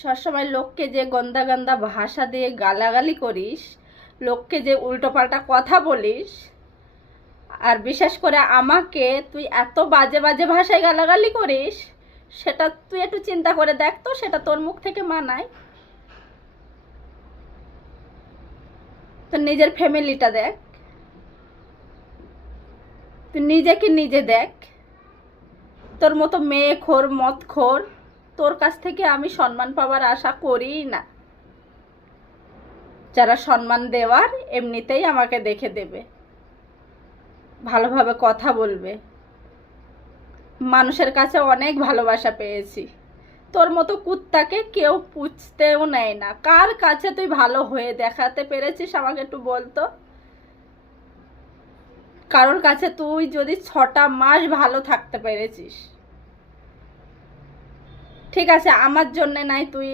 সবসময় লোককে যে গন্দা গন্দা ভাষা দিয়ে গালাগালি করিস, লোককে যে উল্টোপাল্টা কথা বলিস, আর বিশেষ করে আমাকে তুই এত বাজে বাজে ভাষায় গালাগালি করিস, সেটা তুই একটু চিন্তা করে দেখ তো, সেটা তোর মুখ থেকে মানায়? তোর নিজের ফ্যামিলিটা দেখ, তুই নিজেকে নিজে দেখ। তোর মতো মেয়ে খোর, মদ খোর, তোর কাছ থেকে আমি সম্মান পাওয়ার আশা করি না। যারা সম্মান দেওয়ার এমনিতেই আমাকে দেখে দেবে, ভালোভাবে কথা বলবে। মানুষের কাছে অনেক ভালোবাসা পেয়েছি, তোর মতো কুত্তাকে কেউ পুছতেও নেয় না। কার কাছে তুই ভালো হয়ে দেখাতে পেরেছিস আমাকে একটু বলতো? কারোর কাছে তুই যদি 6টা মাস ভালো থাকতে পেরেছিস, ঠিক আছে, আমার জন্যে নাই তুই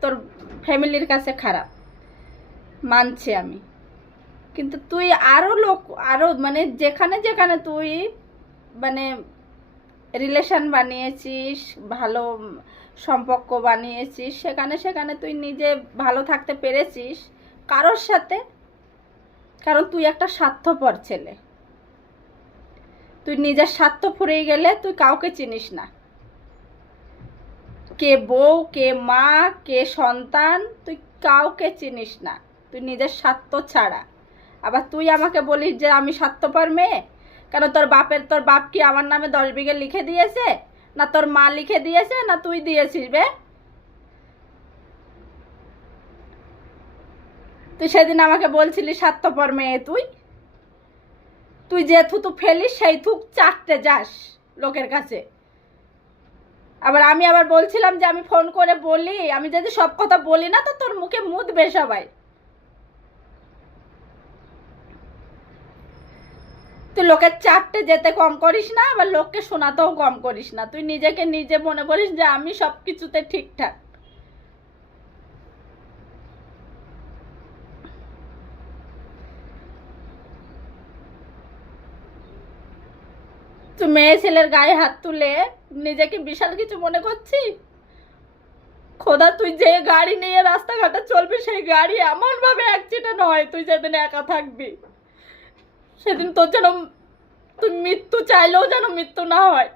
তোর ফ্যামিলির কাছে খারাপ, মানছি আমি, কিন্তু তুই আরো মানে যেখানে যেখানে তুই মানে রিলেশন বানিয়েছিস, ভালো সম্পর্ক বানিয়েছিস, সেখানে সেখানে তুই নিজে ভালো থাকতে পেরেছিস কারোর সাথে? কারণ তুই একটা স্বার্থপর ছেলে। তুই নিজের স্বার্থ ফুরিয়ে গেলে তুই কাউকে চিনিস না, কে বউ, কে মা, কে সন্তান, তুই কাউকে চিনিস না, তুই নিজের স্বার্থ ছাড়া। আবার তুই আমাকে বলিস যে আমি স্বার্থপর মেয়ে। কেন, তোর বাপ কি আমার নামে 10 বিঘে লিখে দিয়েছে? না তোর মা লিখে দিয়েছে, না তুই দিয়েছিস বে? তুই সেদিন আমাকে বলছিলি স্বার্থপর মেয়ে। তুই তুই যে থুতু ফেলিস সেই থুক চাটতে যাস লোকের কাছে। আমি আবার বলছিলাম যে আমি ফোন করে বলি, আমি যদি সব কথা বলি না তো তোর মুখে মুদবে সবাই। তুই লোকের চারটে যেতে কম করিস না, আবার লোককে শোনাতেও কম করিস না। তুই নিজেকে নিজে মনে করিস যে আমি সব কিছুতে ঠিকঠাক। তুই মেয়ে ছেলের গায়ে হাত তুলে নিজেকে বিশাল কিছু মনে করছিস? খোদা, তুই যে গাড়ি নিয়ে রাস্তাঘাটে চলবি সেই গাড়ি এমন ভাবে অ্যাক্সিডেন্ট হয়, তুই যেদিন একা থাকবি সেদিন তোর যেন, তুই মৃত্যু চাইলেও যেন মৃত্যু না হয়।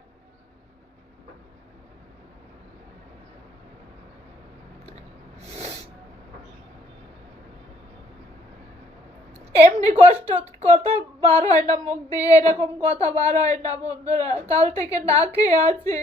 এমনি কষ্ট কথা বার হয় না মুখ দিয়ে, এরকম কথা বার হয় না বন্ধুরা। কাল থেকে না খেয়ে আছি।